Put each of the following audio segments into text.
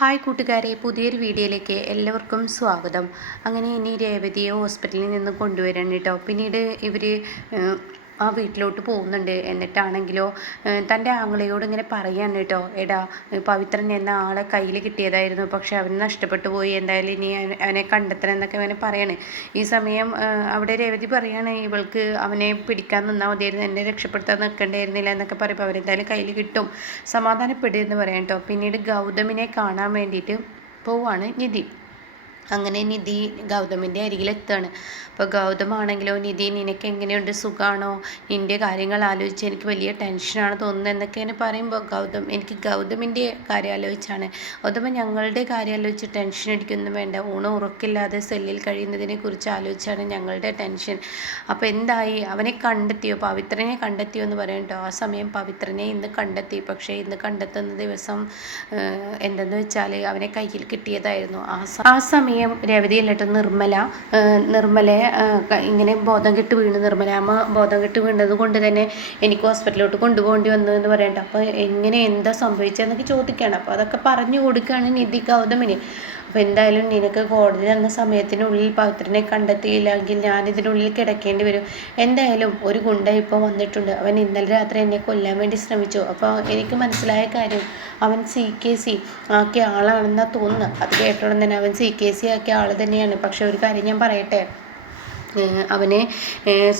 Hi കൂട്ടുകാരെ, പുതിയൊരു വീഡിയോയിലേക്ക് എല്ലാവർക്കും സ്വാഗതം. അങ്ങനെ ഇനി രേവതിയെ ഹോസ്പിറ്റലിൽ നിന്ന് കൊണ്ടുവരണം കേട്ടോ. പിന്നീട് ഇവർ ആ വീട്ടിലോട്ട് പോകുന്നുണ്ട്. എന്നിട്ടാണെങ്കിലോ തൻ്റെ ആങ്ങളയോട് ഇങ്ങനെ പറയാണ് കേട്ടോ, എടാ പവിത്രൻ എന്ന ആളെ കയ്യിൽ കിട്ടിയതായിരുന്നു, പക്ഷെ അവന് നഷ്ടപ്പെട്ടു പോയി, എന്തായാലും ഇനി അവനെ കണ്ടെത്തണം എന്നൊക്കെ അവനെ പറയാണ്. ഈ സമയം അവിടെ രേവതി പറയാണ്, ഇവൾക്ക് അവനെ പിടിക്കാൻ നിന്നാൽ മതിയായിരുന്നു, എന്നെ രക്ഷപ്പെടുത്താൻ നിൽക്കേണ്ടായിരുന്നില്ല എന്നൊക്കെ പറയുമ്പോൾ അവരെന്തായാലും കയ്യിൽ കിട്ടും, സമാധാനപ്പെടുക എന്ന് പറയാം കേട്ടോ. പിന്നീട് ഗൗതമിനെ കാണാൻ വേണ്ടിയിട്ട് പോവാണ് നിധി. അങ്ങനെ നിധി ഗൗതമിൻ്റെ അരികിലെത്താണ്. അപ്പോൾ ഗൗതമാണെങ്കിലോ, നിധി നിനക്ക് എങ്ങനെയുണ്ട്, സുഖമാണോ, നിൻ്റെ കാര്യങ്ങൾ ആലോചിച്ച് എനിക്ക് വലിയ ടെൻഷനാണ് തോന്നുന്നത് എന്നൊക്കെ ഇങ്ങനെ പറയുമ്പോൾ എനിക്ക് ഗൗതമിൻ്റെ കാര്യം ആലോചിച്ചാണ്. ഗൗതമ ഞങ്ങളുടെ കാര്യം ആലോചിച്ച് ടെൻഷൻ അടിക്കൊന്നും വേണ്ട, ഉറക്കില്ലാതെ സെല്ലിൽ കഴിയുന്നതിനെ കുറിച്ച് ആലോചിച്ചാണ് ഞങ്ങളുടെ ടെൻഷൻ. അപ്പോൾ എന്തായി, അവനെ കണ്ടെത്തിയോ, പവിത്രനെ കണ്ടെത്തിയോ എന്ന് പറയാം കേട്ടോ. ആ സമയം പവിത്രനെ ഇന്ന് കണ്ടെത്തി. പക്ഷേ ഇന്ന് കണ്ടെത്തുന്ന ദിവസം എന്തെന്ന് വെച്ചാൽ അവനെ കയ്യിൽ കിട്ടിയതായിരുന്നു. ആ സമയം രേവതി അല്ലട്ടോ നിർമ്മലയെ ഇങ്ങനെ ബോധം കെട്ട് വീണ്, നിർമ്മലാമ്മ ബോധം കെട്ട് വീണത് കൊണ്ട് തന്നെ എനിക്ക് ഹോസ്പിറ്റലിലോട്ട് കൊണ്ടുപോകേണ്ടി വന്നു എന്ന് പറയണ്ട. അപ്പോൾ എന്താ സംഭവിച്ചതെന്നൊക്കെ ചോദിക്കുകയാണ്. അപ്പോൾ അതൊക്കെ പറഞ്ഞു കൊടുക്കുകയാണ് നിധി ഗൗതമിന്. അപ്പോൾ എന്തായാലും നിനക്ക് കോടതി തന്ന സമയത്തിനുള്ളിൽ പവിത്രനെ കണ്ടെത്തിയില്ലെങ്കിൽ ഞാനിതിനുള്ളിൽ കിടക്കേണ്ടി വരും. എന്തായാലും ഒരു ഗുണ്ട ഇപ്പോൾ വന്നിട്ടുണ്ട്, അവൻ ഇന്നലെ രാത്രി എന്നെ കൊല്ലാൻ വേണ്ടി ശ്രമിച്ചു. അപ്പോൾ എനിക്ക് മനസ്സിലായ കാര്യം, അവൻ CKC ആക്കിയ ആളാണെന്നാണ് തോന്നുന്നത്. അത് കേട്ടോളം തന്നെ അവൻ CKC ആക്കിയ ആൾ തന്നെയാണ്. പക്ഷെ ഒരു കാര്യം ഞാൻ പറയട്ടെ, അവനെ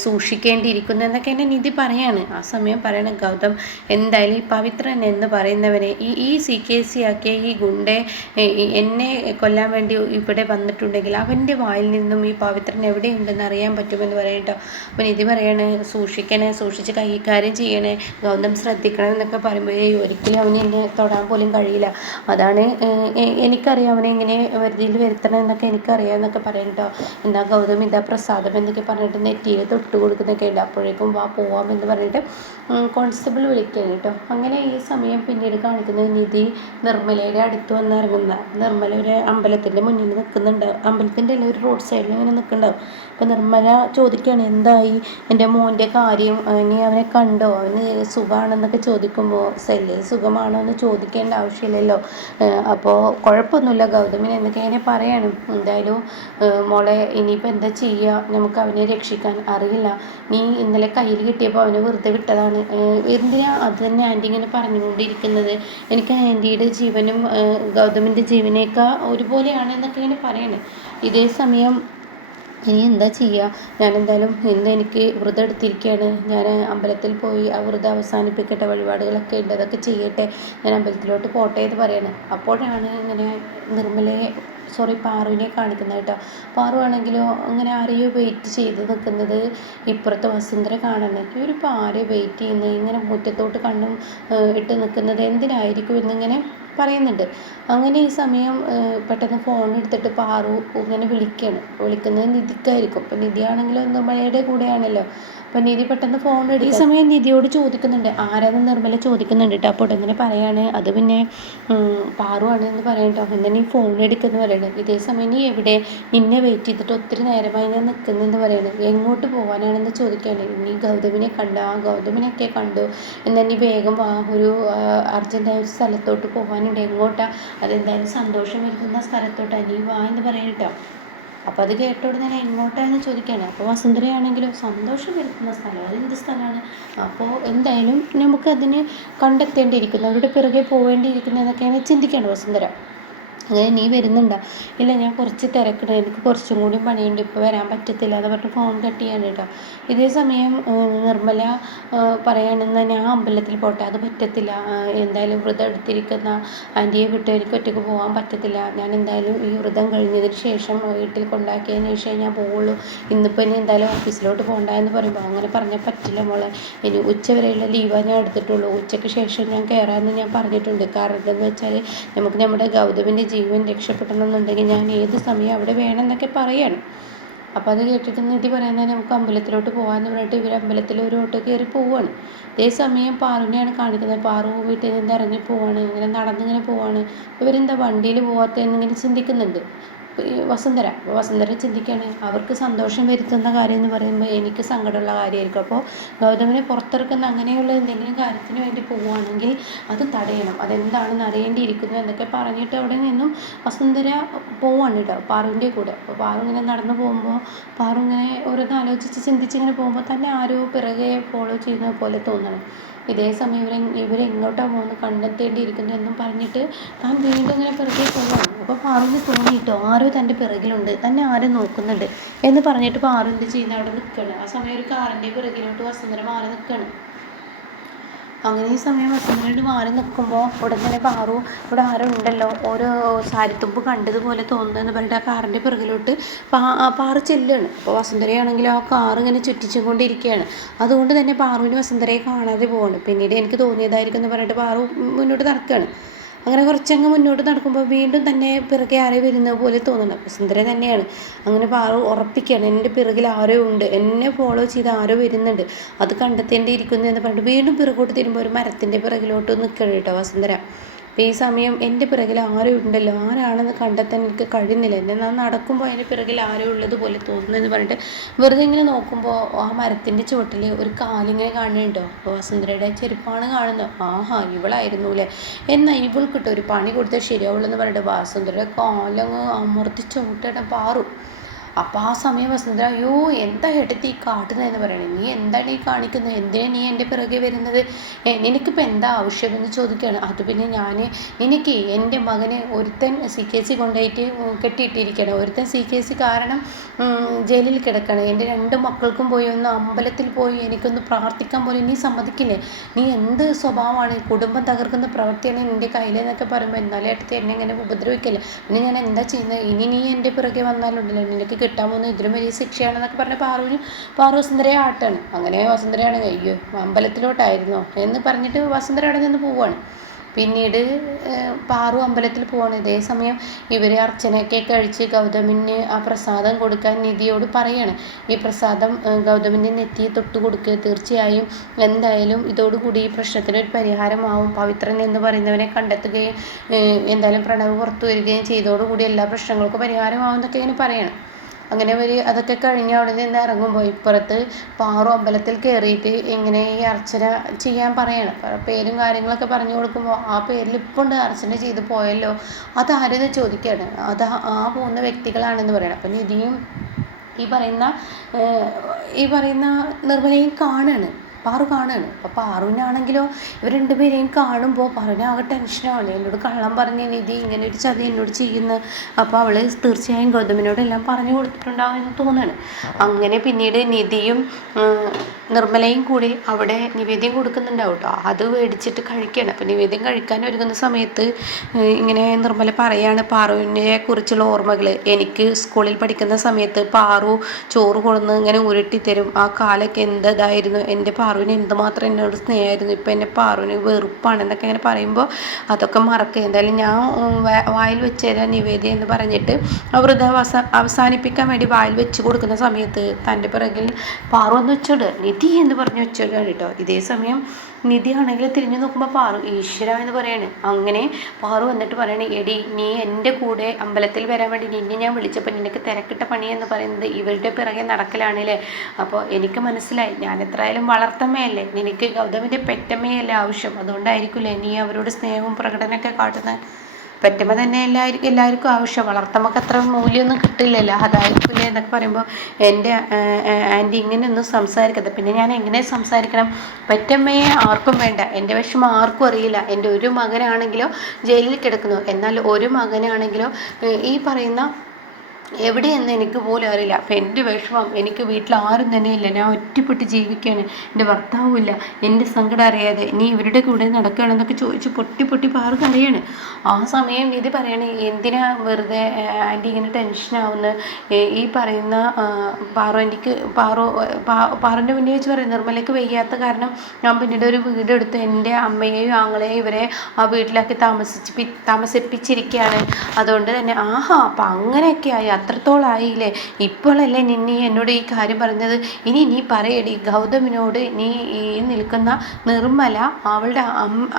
സൂക്ഷിക്കേണ്ടിയിരിക്കുന്നു എന്നൊക്കെ എന്നെ നിധി പറയാണ്. ആ സമയം പറയണം, ഗൗതം എന്തായാലും ഈ പവിത്രൻ എന്ന് പറയുന്നവനെ ഈ CKC ആക്കിയ ഈ ഗുണ്ടെ എന്നെ കൊല്ലാൻ വേണ്ടി ഇവിടെ വന്നിട്ടുണ്ടെങ്കിൽ അവൻ്റെ വായിൽ നിന്നും ഈ പവിത്രൻ എവിടെയുണ്ടെന്ന് അറിയാൻ പറ്റുമെന്ന് പറയട്ടോ. അപ്പം നിധി പറയാണ്, സൂക്ഷിച്ച് കൈകാര്യം ചെയ്യണേ, ഗൗതം ശ്രദ്ധിക്കണം എന്നൊക്കെ പറയുമ്പോൾ ഒരിക്കലും അവന് എന്നെ തൊടാൻ പോലും കഴിയില്ല. അതാണ് എനിക്കറിയാം അവനെ എങ്ങനെ വെറുതെയിൽ വരുത്തണം എന്നൊക്കെ എനിക്കറിയാം എന്നൊക്കെ പറയട്ടോ. എന്താ ഗൗതം ഇതാ പ്രസാദം എന്നൊക്കെ പറഞ്ഞിട്ട് നെറ്റിയിൽ തൊട്ട് കൊടുക്കുന്നൊക്കെ ഉണ്ട്. അപ്പോഴേക്കും വാ പോവാമെന്ന് പറഞ്ഞിട്ട് കോൺസ്റ്റബിൾ വിളിക്കുകയാണ് കേട്ടോ. അങ്ങനെ ഈ സമയം പിന്നീട് കാണിക്കുന്നത് നിധി നിർമ്മലയുടെ അടുത്ത് വന്നിറങ്ങുന്ന. നിർമ്മല ഒരു അമ്പലത്തിൻ്റെ മുന്നിൽ നിൽക്കുന്നുണ്ട്. അമ്പലത്തിൻ്റെ അല്ല, ഒരു റോഡ് സൈഡിൽ ഇങ്ങനെ നിൽക്കുന്നുണ്ടാവും. അപ്പോൾ നിർമ്മല ചോദിക്കുകയാണ്, എന്തായി എൻ്റെ മോൻ്റെ കാര്യം, ഇനി അവനെ കണ്ടോ, അവന് സുഖമാണെന്നൊക്കെ ചോദിക്കുമ്പോൾ സെല്ലിൽ സുഖമാണോ എന്ന് ചോദിക്കേണ്ട ആവശ്യമില്ലല്ലോ, അപ്പോൾ കുഴപ്പമൊന്നുമില്ല ഗൗതമിന് എന്നൊക്കെ ഇങ്ങനെ പറയാണ്. എന്തായാലും മോളെ ഇനിയിപ്പോൾ എന്താ ചെയ്യുക, നമുക്ക് അവനെ രക്ഷിക്കാൻ അറിയില്ല, നീ ഇന്നലെ കയ്യിൽ കിട്ടിയപ്പോൾ അവനെ വെറുതെ വിട്ടതാണ്. എന്തിനാ അത് തന്നെ ആൻറ്റി ഇങ്ങനെ പറഞ്ഞുകൊണ്ടിരിക്കുന്നത്, എനിക്ക് ആൻറ്റിയുടെ ജീവനും ഗൗതമിൻ്റെ ജീവനേക്കാൾ ഒരുപോലെയാണ് എന്നൊക്കെ ഇങ്ങനെ പറയണേ. ഇതേ സമയം ഇനി എന്താ ചെയ്യുക, ഞാനെന്തായാലും ഇന്ന് എനിക്ക് വ്രതം എടുത്തിരിക്കുകയാണ്, ഞാൻ അമ്പലത്തിൽ പോയി ആ വ്രതം അവസാനിപ്പിക്കട്ടെ, വഴിപാടുകളൊക്കെ ഉണ്ട് അതൊക്കെ ചെയ്യട്ടെ, ഞാൻ അമ്പലത്തിലോട്ട് പോട്ടെ എന്ന് പറയണേ. അപ്പോഴാണ് ഇങ്ങനെ പാറുവിനെ കാണിക്കുന്നത് കേട്ടോ. പാറു ആണെങ്കിലോ അങ്ങനെ ആരെയോ വെയിറ്റ് ചെയ്ത് നിൽക്കുന്നത് ഇപ്പുറത്തെ വസുന്ധര കാണുന്നത്. ഇവരിപ്പോൾ ആരെയോ വെയിറ്റ് ചെയ്യുന്നത്, ഇങ്ങനെ മുറ്റത്തോട്ട് കണ്ണും ഇട്ട് നിൽക്കുന്നത് എന്തിനായിരിക്കും എന്നിങ്ങനെ പറയുന്നുണ്ട്. അങ്ങനെ ഈ സമയം പെട്ടെന്ന് ഫോൺ എടുത്തിട്ട് പാറു ഇങ്ങനെ വിളിക്കുന്നത് നിധിക്കായിരിക്കും. അപ്പോൾ നിധിയാണെങ്കിലോ നിർമ്മലയുടെ കൂടെയാണല്ലോ. അപ്പോൾ നിധി പെട്ടെന്ന് ഫോൺ എടുക്കും. ഈ സമയം നിധിയോട് ചോദിക്കുന്നുണ്ട്, ആരാന്ന് നിർമ്മല ചോദിക്കുന്നുണ്ട് കേട്ടോ. അപ്പോൾ ഉടനെ പറയാണ്, അത് പിന്നെ പാറുവാണ് എന്ന് പറയാം കേട്ടോ. എന്നാൽ നീ ഫോൺ എടുക്കുമെന്ന് പറയുന്നത്. ഇതേ സമയം നീ എവിടെ, നിന്നെ വെയിറ്റ് ചെയ്തിട്ട് ഒത്തിരി നേരമായി ഞാൻ നിൽക്കുന്നതെന്ന് പറയുന്നത്. എങ്ങോട്ട് പോകാനാണെന്ന് ചോദിക്കുകയാണ്. നീ ഗൗതമിനെ ഗൗതമിനൊക്കെ കണ്ടു, എന്നാൽ നീ വേഗം വാ, ഒരു അർജൻറ്റായ ഒരു സ്ഥലത്തോട്ട് പോകാനുണ്ട്. എങ്ങോട്ടാ, അതെന്തായാലും സന്തോഷം വരുത്തുന്ന സ്ഥലത്തോട്ടാണ്, നീ വാ എന്ന് പറയാം കേട്ടോ. അപ്പോൾ അത് കേട്ട ഉടനെ എങ്ങോട്ടാന്ന് ചോദിക്കുകയാണ്. അപ്പോൾ വസുന്ധരയാണെങ്കിലോ, സന്തോഷം വരുത്തുന്ന സ്ഥലം, അതെന്ത് സ്ഥലമാണ്, അപ്പോൾ എന്തായാലും നമുക്കതിന് കണ്ടെത്തേണ്ടിയിരിക്കുന്നു, അവരുടെ പിറകെ പോവേണ്ടിയിരിക്കുന്നതൊക്കെയാണ് ചിന്തിക്കേണ്ടത് വസുന്ധര. അങ്ങനെ നീ വരുന്നുണ്ടോ, ഇല്ല ഞാൻ കുറച്ച് തിരക്കുണ്ട്, എനിക്ക് കുറച്ചും കൂടി പണിയുണ്ട്, ഇപ്പോൾ വരാൻ പറ്റത്തില്ല എന്ന് പറഞ്ഞിട്ട് ഫോൺ കട്ട് ചെയ്യാൻ കേട്ടോ. ഇതേ സമയം നിർമ്മല പറയണമെന്ന്, ഞാൻ അമ്പലത്തിൽ പോട്ടെ, അത് പറ്റത്തില്ല, എന്തായാലും വ്രതം എടുത്തിരിക്കുന്ന ആൻറ്റിയെ വിട്ട് എനിക്ക് ഒറ്റയ്ക്ക് പോകാൻ പറ്റത്തില്ല, ഞാൻ എന്തായാലും ഈ വ്രതം കഴിഞ്ഞതിന് ശേഷം വീട്ടിൽ കൊണ്ടാക്കിയതിന് ശേഷം ഞാൻ പോവുള്ളൂ, ഇന്നിപ്പോൾ ഇനി എന്തായാലും ഓഫീസിലോട്ട് പോകണ്ട എന്ന് പറയുമ്പോൾ, അങ്ങനെ പറഞ്ഞാൽ പറ്റില്ല മോളെ, ഇനി ഉച്ച വരെയുള്ള ലീവാണ് ഞാൻ എടുത്തിട്ടുള്ളൂ, ഉച്ചയ്ക്ക് ശേഷം ഞാൻ കയറാമെന്ന് ഞാൻ പറഞ്ഞിട്ടുണ്ട്. കാരണം എന്താണെന്ന് വെച്ചാൽ നമുക്ക് നമ്മുടെ ഗൗതമിൻ്റെ ജീവൻ രക്ഷപ്പെടണമെന്നുണ്ടെങ്കിൽ ഞാൻ ഏത് സമയം അവിടെ വേണമെന്നൊക്കെ പറയാണ്. അപ്പോൾ അത് കേട്ടിട്ട് നിധി പറയുന്നത്, നമുക്ക് അമ്പലത്തിലോട്ട് പോകാമെന്ന് പറഞ്ഞിട്ട് ഇവർ അമ്പലത്തിൽ ഒരു ഓട്ടോ കയറി പോവുകയാണ്. അതേ സമയം പാറുവിനെയാണ് കാണിക്കുന്നത്. പാറു വീട്ടിൽ നിന്ന് ഇറങ്ങി പോവാണ്, ഇങ്ങനെ നടന്നിങ്ങനെ പോവാണ്. ഇവരെന്താ വണ്ടിയിൽ പോകാത്തതെന്നിങ്ങനെ ചിന്തിക്കുന്നുണ്ട്. ഈ വസുന്ധര. അപ്പോൾ വസുന്ധര ചിന്തിക്കുകയാണ് അവർക്ക് സന്തോഷം വരുത്തുന്ന കാര്യം എന്ന് പറയുമ്പോൾ എനിക്ക് സങ്കടമുള്ള കാര്യമായിരിക്കും. അപ്പോൾ ഗൗതമിനെ പുറത്തിറക്കുന്ന അങ്ങനെയുള്ള എന്തെങ്കിലും കാര്യത്തിന് വേണ്ടി പോവുകയാണെങ്കിൽ അത് തടയണം, അതെന്താണെന്ന് അറിയേണ്ടിയിരിക്കുന്നു എന്നൊക്കെ പറഞ്ഞിട്ട് അവിടെ നിന്നും വസുന്ധര പോവാണ് കേട്ടോ പാറുവിൻ്റെ കൂടെ. അപ്പോൾ പാറു ഇങ്ങനെ നടന്നു പോകുമ്പോൾ പാറു ഇങ്ങനെ ഓരോന്ന് ആലോചിച്ച് ചിന്തിച്ചിങ്ങനെ പോകുമ്പോൾ തന്നെ ആരോ പിറകെ ഫോളോ ചെയ്യുന്നത് പോലെ തോന്നണം. ഇതേ സമയം ഇവരെങ്ങോട്ടാണ് പോകുന്നത് കണ്ടെത്തേണ്ടിയിരിക്കുന്നു എന്നും പറഞ്ഞിട്ട് താൻ വീണ്ടും ഇങ്ങനെ പിറകെ പോവാണ്. അപ്പോൾ പാറുവിന് തോന്നിയിട്ടോ ആരോ തൻ്റെ പിറകിലുണ്ട്, തന്നെ ആരും നോക്കുന്നുണ്ട് എന്ന് പറഞ്ഞിട്ട് പാറു എന്ത് ചെയ്യുന്നത് അവിടെ നിൽക്കുകയാണ്. ആ സമയം ഒരു കാറിൻ്റെ പിറകിലോട്ട് വസുന്ധര മാറി നിൽക്കുകയാണ്. അങ്ങനെ ഈ സമയം വസുന്ധരയോട് മാറി നിൽക്കുമ്പോൾ ഉടൻ തന്നെ പാറു ഇവിടെ ആരോ ഉണ്ടല്ലോ, ഓരോ സാരിത്തുമ്പ് കണ്ടതുപോലെ തോന്നുന്നതെന്ന് പറഞ്ഞിട്ട് ആ കാറിൻ്റെ പിറകിലോട്ട് പാറു ചെല്ലുകയാണ്. അപ്പോൾ വസുന്ധരയാണെങ്കിൽ ആ കാർ ഇങ്ങനെ ചുറ്റിച്ചുകൊണ്ടിരിക്കുകയാണ്. അതുകൊണ്ട് തന്നെ പാറുവിന് വസുന്ധരയെ കാണാതെ പോവാണ്. പിന്നീട് എനിക്ക് തോന്നിയതായിരിക്കും എന്ന് പറഞ്ഞിട്ട് പാറു മുന്നോട്ട് നടക്കുകയാണ്. അങ്ങനെ കുറച്ചങ്ങ് മുന്നോട്ട് നടക്കുമ്പോൾ വീണ്ടും തന്നെ പിറകെ ആരോ വരുന്നത് പോലെ തോന്നണം. വസുന്ധര തന്നെയാണ്. അങ്ങനെ പാറു ഉറപ്പിക്കുകയാണ് എൻ്റെ പിറകിൽ ആരോ ഉണ്ട്, എന്നെ ഫോളോ ചെയ്ത് ആരോ വരുന്നുണ്ട്, അത് കണ്ടെത്തേണ്ടിയിരിക്കുന്നു എന്ന് പറഞ്ഞിട്ട് വീണ്ടും പിറകോട്ട് തിരുമ്പോൾ ഒരു മരത്തിൻ്റെ പിറകിലോട്ട് നിൽക്കണം കേട്ടോ വസുന്ധര. അപ്പോൾ ഈ സമയം എൻ്റെ പിറകിൽ ആരോ ഉണ്ടല്ലോ, ആരാണെന്ന് കണ്ടെത്താൻ എനിക്ക് കഴിയുന്നില്ല, എന്നെ ഞാൻ നടക്കുമ്പോൾ അതിൻ്റെ പിറകിൽ ആരോ ഉള്ളതുപോലെ തോന്നുന്നു എന്ന് പറഞ്ഞിട്ട് വെറുതെ ഇങ്ങനെ നോക്കുമ്പോൾ ആ മരത്തിൻ്റെ ചുവട്ടിൽ ഒരു കാലിങ്ങനെ കാണുന്നുണ്ടോ. അപ്പോൾ വസുന്ധരയുടെ ചെരുപ്പാണ് കാണുന്നത്. ആഹാ ഇവളായിരുന്നു അല്ലേ, എന്നാൽ ഇവൾക്കിട്ട് ഒരു പണി കൊടുത്താൽ ശരിയാവുള്ളൂ എന്ന് പറഞ്ഞിട്ട് വസുന്ധരയുടെ കാലങ്ങ് അമർത്തി ചവിട്ടേട്ട പാറു. അപ്പോൾ ആ സമയം വസുന്ധര അയ്യോ എന്താ ഏട്ടത്തി ഈ കാട്ടുന്നതെന്ന് പറയണേ, നീ എന്താണ് ഈ കാണിക്കുന്നത്, എന്തിനാണ് നീ എൻ്റെ പിറകെ വരുന്നത്, നിനക്കിപ്പോൾ എന്താ ആവശ്യമെന്ന് ചോദിക്കുകയാണ്. അത് പിന്നെ എനിക്ക് എൻ്റെ മകനെ ഒരുത്തൻ CKC കൊണ്ടുപോയിട്ട് കെട്ടിയിട്ടിരിക്കുകയാണ്, ഒരുത്തൻ CKC കാരണം ജയിലിൽ കിടക്കണം, എൻ്റെ 2 മക്കൾക്കും പോയി ഒന്ന് അമ്പലത്തിൽ പോയി എനിക്കൊന്ന് പ്രാർത്ഥിക്കാൻ പോലും നീ സമ്മതിക്കില്ലേ, നീ എന്ത് സ്വഭാവമാണ്, കുടുംബം തകർക്കുന്ന പ്രവൃത്തിയാണ് നിൻ്റെ കയ്യിലെന്നൊക്കെ പറയുമ്പോൾ എന്നാലും ഏട്ടത്തി എന്നെ ഇങ്ങനെ ഉപദ്രവിക്കില്ല, പിന്നെ ഞാൻ എന്താ ചെയ്യുന്നത്, ഇനി നീ എൻ്റെ പിറകെ വന്നാലുണ്ടല്ലോ നിനക്ക് കിട്ടാൻ പോകുന്ന ഇതിലും വലിയ ശിക്ഷയാണെന്നൊക്കെ പറഞ്ഞ പാറു വസുന്ധരയെ ആട്ടാണ്. അങ്ങനെ വസുന്ധരയാണ് അയ്യോ അമ്പലത്തിലോട്ടായിരുന്നോ എന്ന് പറഞ്ഞിട്ട് വസുന്ധര അവിടെ നിന്ന് പോവുകയാണ്. പിന്നീട് പാറു അമ്പലത്തിൽ പോവാണ്. ഇതേ സമയം ഇവർ അർച്ചനയൊക്കെ കഴിച്ച് ഗൗതമിന് ആ പ്രസാദം കൊടുക്കാൻ നിധിയോട് പറയാണ്, ഈ പ്രസാദം ഗൗതമിൻ്റെ നെറ്റിയെ തൊട്ട് കൊടുക്കുക, തീർച്ചയായും എന്തായാലും ഇതോടുകൂടി ഈ പ്രശ്നത്തിന് ഒരു പരിഹാരമാവും, പവിത്രൻ എന്ന് പറയുന്നവനെ കണ്ടെത്തുകയും എന്തായാലും പ്രണവ് പുറത്തു വരികയും ചെയ്തോടുകൂടി എല്ലാ പ്രശ്നങ്ങൾക്കും പരിഹാരമാവും എന്നൊക്കെ ഇങ്ങനെ പറയണം. അങ്ങനെ അതൊക്കെ കഴിഞ്ഞ് അവിടെ നിന്ന് ഇറങ്ങുമ്പോൾ ഇപ്പുറത്ത് പാറു അമ്പലത്തിൽ കയറിയിട്ട് ഇങ്ങനെ ഈ അർച്ചന ചെയ്യാൻ പറയണം. പേരും കാര്യങ്ങളൊക്കെ പറഞ്ഞു കൊടുക്കുമ്പോൾ ആ പേരിൽ ഇപ്പോൾ ഉണ്ട് അർച്ചന ചെയ്ത് പോയല്ലോ, അതാരെന്ന് ചോദിക്കുകയാണ്. അത് ആ പോകുന്ന വ്യക്തികളാണെന്ന് പറയണം. അപ്പം നിധിയും ഈ പറയുന്ന നിർമ്മലയും കാണുകയാണ്, പാറു കാണുകയാണ്. അപ്പോൾ പാറുവിനാണെങ്കിലോ ഇവർ 2 പേരെയും കാണുമ്പോൾ പാറുവിന് ആകെ ടെൻഷനാണ്, എന്നോട് കള്ളം പറഞ്ഞ നിധി ഇങ്ങനെ ഒരു ചതി എന്നോട് ചെയ്യുന്നു, അപ്പോൾ അവൾ തീർച്ചയായും ഗൗതമിനോടെല്ലാം പറഞ്ഞു കൊടുത്തിട്ടുണ്ടാവും എന്ന് തോന്നുകയാണ്. അങ്ങനെ പിന്നീട് നിധിയും നിർമ്മലയും കൂടി അവിടെ നിവേദ്യം കൊടുക്കുന്നുണ്ടാവും കേട്ടോ, അത് മേടിച്ചിട്ട് കഴിക്കുകയാണ്. അപ്പോൾ നിവേദ്യം കഴിക്കാൻ ഒരുങ്ങുന്ന സമയത്ത് ഇങ്ങനെ നിർമ്മല പറയാണ് പാറുവിനെ കുറിച്ചുള്ള ഓർമ്മകൾ, എനിക്ക് സ്കൂളിൽ പഠിക്കുന്ന സമയത്ത് പാറു ചോറ് കൊണ്ടുവന്ന് ഇങ്ങനെ ഉരുട്ടിത്തരും, ആ കാലൊക്കെ എന്തായിരുന്നു, എൻ്റെ പാറുവിന് എന്തുമാത്രം എന്നോട് സ്നേഹമായിരുന്നു, ഇപ്പം എൻ്റെ പാറുവിന് വെറുപ്പാണ് എന്നൊക്കെ ഇങ്ങനെ പറയുമ്പോൾ അതൊക്കെ മറക്കുക, എന്തായാലും ഞാൻ വായിൽ വെച്ച് തരാം നിവേദ്യം എന്ന് പറഞ്ഞിട്ട് വ്രതം അവസാനിപ്പിക്കാൻ വേണ്ടി വായിൽ വെച്ച് കൊടുക്കുന്ന സമയത്ത് തൻ്റെ പിറകിൽ പാറു വന്ന് വെച്ചോട് നിധി എന്ന് പറഞ്ഞ് വെച്ചോടാണ് കേട്ടോ. ഇതേ സമയം നിധി ആണെങ്കിൽ തിരിഞ്ഞു നോക്കുമ്പോൾ പാറു ഈശ്വര എന്ന് പറയാണ്. അങ്ങനെ പാറു വന്നിട്ട് പറയണേ, എടി നീ എൻ്റെ കൂടെ അമ്പലത്തിൽ വരാൻ വേണ്ടി നിന്നെ ഞാൻ വിളിച്ചപ്പോൾ നിനക്ക് തിരക്കിട്ട പണി എന്ന് പറയുന്നത് ഇവരുടെ പിറകെ നടക്കലാണല്ലേ, അപ്പോൾ എനിക്ക് മനസ്സിലായി, ഞാൻ എത്രയായാലും വളർത്തമ്മയല്ലേ, നിനക്ക് ഗൗതമിൻ്റെ പെറ്റമ്മയല്ലേ ആവശ്യം, അതുകൊണ്ടായിരിക്കില്ലേ നീ അവരോട് സ്നേഹവും പ്രകടനമൊക്കെ കാട്ടുന്നത്, പെറ്റമ്മ തന്നെ എല്ലാവർക്കും ആവശ്യം, വളർത്തമ്മക്ക് അത്ര മൂല്യമൊന്നും കിട്ടില്ലല്ലോ, അതായിരിക്കില്ലേ എന്നൊക്കെ പറയുമ്പോൾ എൻ്റെ ആൻറ്റി ഇങ്ങനെയൊന്നും സംസാരിക്കരുത്, പിന്നെ ഞാൻ എങ്ങനെ സംസാരിക്കണം, പെറ്റമ്മയെ ആർക്കും വേണ്ട, എൻ്റെ വിഷമം ആർക്കും അറിയില്ല, എൻ്റെ ഒരു മകനാണെങ്കിലോ ജയിലിൽ കിടക്കുന്നു, എന്നാൽ ഒരു മകനാണെങ്കിലോ ഈ പറയുന്ന എവിടെയെന്ന് എനിക്ക് പോലും അറിയില്ല, അപ്പം എൻ്റെ വിഷമം എനിക്ക് വീട്ടിൽ ആരും തന്നെ ഇല്ല, ഞാൻ ഒറ്റപ്പെട്ട് ജീവിക്കുകയാണ്, എൻ്റെ ഭർത്താവും ഇല്ല, എൻ്റെ സങ്കടം അറിയാതെ നീ ഇവരുടെ കൂടെ നടക്കുകയാണെന്നൊക്കെ ചോദിച്ച് പൊട്ടി പാറു കരയാണ്. ആ സമയം നിധി പറയണേ, എന്തിനാ വെറുതെ ആൻറ്റി ഇങ്ങനെ ടെൻഷനാവുന്നത്, ഈ പറയുന്ന പാറുവിൻ്റെ മുന്നേ വെച്ച് പറയും, നിർമ്മലയ്ക്ക് വയ്യാത്ത കാരണം ഞാൻ പിന്നീട് ഒരു വീടെടുത്ത് എൻ്റെ അമ്മയെയും ആങ്ങളെയും ഇവരെ ആ വീട്ടിലാക്കി താമസിപ്പിച്ചിരിക്കുകയാണ്, അതുകൊണ്ട് തന്നെ ആഹാ അപ്പം അങ്ങനെയൊക്കെ ആയി, അത്രത്തോളായില്ലേ, ഇപ്പോഴല്ലേ നീ എന്നോട് ഈ കാര്യം പറഞ്ഞത്, ഇനി നീ പറയടി ഗൗതമിനോട് നീ ഈ നിൽക്കുന്ന നിർമ്മല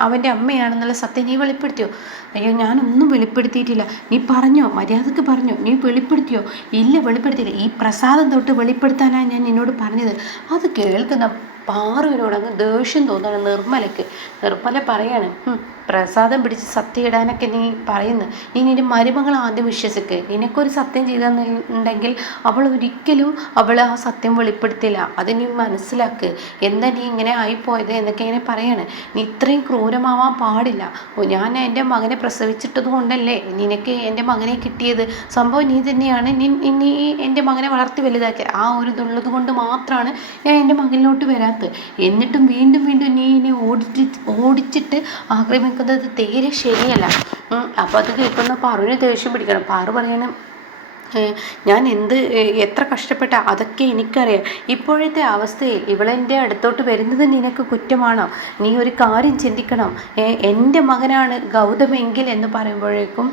അവൻ്റെ അമ്മയാണെന്നുള്ള സത്യം നീ വെളിപ്പെടുത്തിയോ? അയ്യോ ഞാനൊന്നും വെളിപ്പെടുത്തിയിട്ടില്ല. നീ പറഞ്ഞോ, മര്യാദക്ക് പറഞ്ഞോ, നീ വെളിപ്പെടുത്തിയോ? ഇല്ല വെളിപ്പെടുത്തിയില്ല. ഈ പ്രസാദം തൊട്ട് വെളിപ്പെടുത്താനാണ് ഞാൻ നിന്നോട് പറഞ്ഞത്. അത് കേൾക്കുന്ന പാറുവിനോട് അങ്ങ് ദേഷ്യം തോന്നാണ് നിർമ്മലയ്ക്ക്. നിർമ്മല പറയാണ്, പ്രസാദം പിടിച്ച് സത്യം ഇടാനൊക്കെ നീ പറയുന്നു. നീ നിന്റെ മരുമകൾ ആദ്യം വിശ്വസിക്ക്. നിനക്കൊരു സത്യം ചെയ്തെന്നുണ്ടെങ്കിൽ അവൾ ഒരിക്കലും ആ സത്യം വെളിപ്പെടുത്തില്ല. അത് നീ മനസ്സിലാക്ക്. എന്താ നീ ഇങ്ങനെ ആയിപ്പോയത് എന്നൊക്കെ ഇങ്ങനെ പറയാണ്. നീ ഇത്രയും ക്രൂരമാവാൻ പാടില്ല. ഞാൻ എൻ്റെ മകനെ പ്രസവിച്ചിട്ടത് കൊണ്ടല്ലേ നിനക്ക് എൻ്റെ മകനെ കിട്ടിയത്. സംഭവം നീ തന്നെയാണ് നീ എൻ്റെ മകനെ വളർത്തി വലുതാക്കിയത്. ആ ഒരു ഇതുള്ളത് കൊണ്ട് മാത്രമാണ് ഞാൻ എൻ്റെ മകനിലോട്ട് വരാത്തത്. എന്നിട്ടും വീണ്ടും വീണ്ടും നീ എന്നെ ഓടിച്ചിട്ട് ആക്രമിക്കുന്നത് തീരെ ശരിയല്ല. അപ്പോൾ അത് കേൾക്കുന്ന പാറുവിന് ദേഷ്യം പിടിക്കണം. പാറു പറയണം, ഞാൻ എത്ര കഷ്ടപ്പെട്ട അതൊക്കെ എനിക്കറിയാം. ഇപ്പോഴത്തെ അവസ്ഥയിൽ ഇവളെൻ്റെ അടുത്തോട്ട് വരുന്നത് നിനക്ക് കുറ്റമാണോ? നീ ഒരു കാര്യം ചിന്തിക്കണം. എൻ്റെ മകനാണ് ഗൗതമെങ്കിൽ എന്ന് പറയുമ്പോഴേക്കും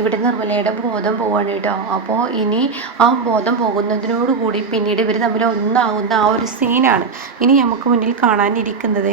ഇവിടെ നിർമ്മലയുടെ ബോധം പോവാണ് കേട്ടോ. അപ്പോൾ ഇനി ആ ബോധം പോകുന്നതിനോടുകൂടി പിന്നീട് ഇവർ തമ്മിൽ ഒന്നാവുന്ന ആ ഒരു സീനാണ് ഇനി നമുക്ക് മുന്നിൽ കാണാനിരിക്കുന്നത്.